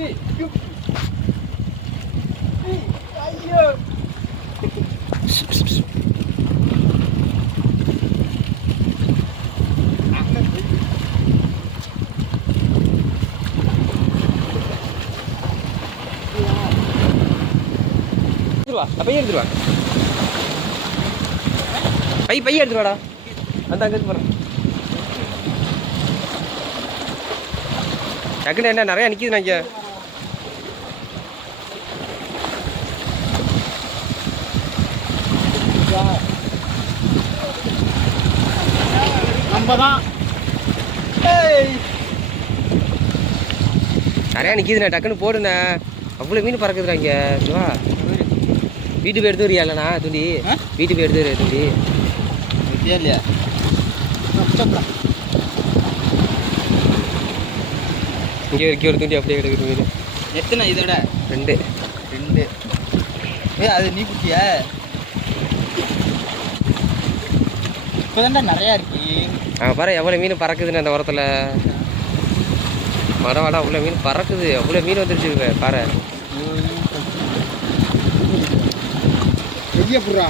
ஐயோ பையன் எடுத்துருவா பையன் எடுத்துருவாடா அந்த அங்கே போகிறேன் டக்குன்னு என்ன நிறையா நிற்கிது நான் இங்கே நம்ம தான் நிறையா நிற்கிதுண்ணே டக்குன்னு போடுண்ணே அவ்வளோ மீன் பறக்குதுண்ணா இங்கே வா வீட்டுக்கு போய் எடுத்து வரியா இல்லைண்ணா துண்டி வீட்டுக்கு போய் எடுத்து வரியா துண்டி இல்லையா இங்கே ஒரு துண்டி அப்படியே எடுக்குது மீன் எத்தனை இதோட 2 அது நீ குட்டியா இப்போதான்டா நிறையா இருக்கு பாரு எவ்வளோ மீன் பறக்குதுன்னு அந்த உரத்தில் வட அவ்வளோ மீன் பறக்குது அவ்வளோ மீன் வந்துருச்சு பாரு பெரிய புறா